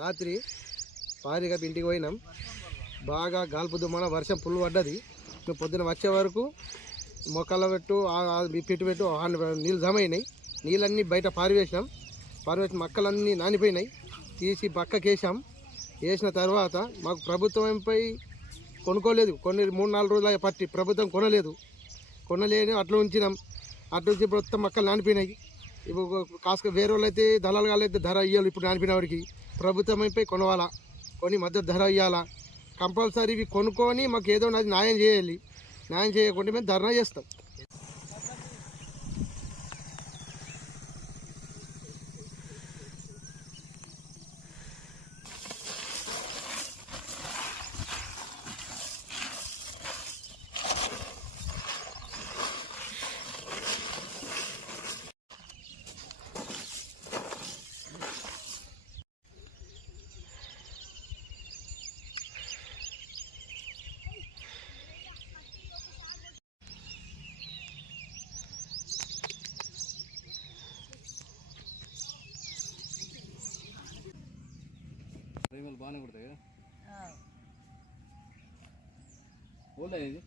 రాత్రి పారిగా ఇంటికి పోయినాం. బాగా గాల్పు దుమ్మన వర్షం ఫుల్ పడ్డది. మేము పొద్దున వచ్చే వరకు మొక్కల పెట్టు పెట్టు నీళ్ళు జమ అయినాయి. నీళ్ళన్నీ బయట పారివేసి మొక్కలన్నీ నానిపోయినాయి. తీసి పక్కకేసాం. వేసిన తర్వాత మాకు ప్రభుత్వంపై కొనుక్కోలేదు. కొన్ని 3-4 రోజులు పట్టి ప్రభుత్వం కొనలేని అట్లా ఉంచినాం. అట్లా ఉంచి మొత్తం మొక్కలు నానిపోయినాయి. ఇప్పుడు కాస్త వేరే వాళ్ళు అయితే దళాలు అయితే ధర ఇవ్వాలి. ఇప్పుడు నానిపోయిన వాడికి ప్రభుత్వంపై కొనవాలా, కొని మద్దతు ధర ఇవ్వాలా. కంపల్సరీ ఇవి కొనుక్కొని మాకు ఏదో న్యాయం చేయాలి. న్యాయం చేయకుంటే మేము ధర్నా చేస్తాం. బాగానే కుడతాయి కదా. ఓల్డ్ ఇది.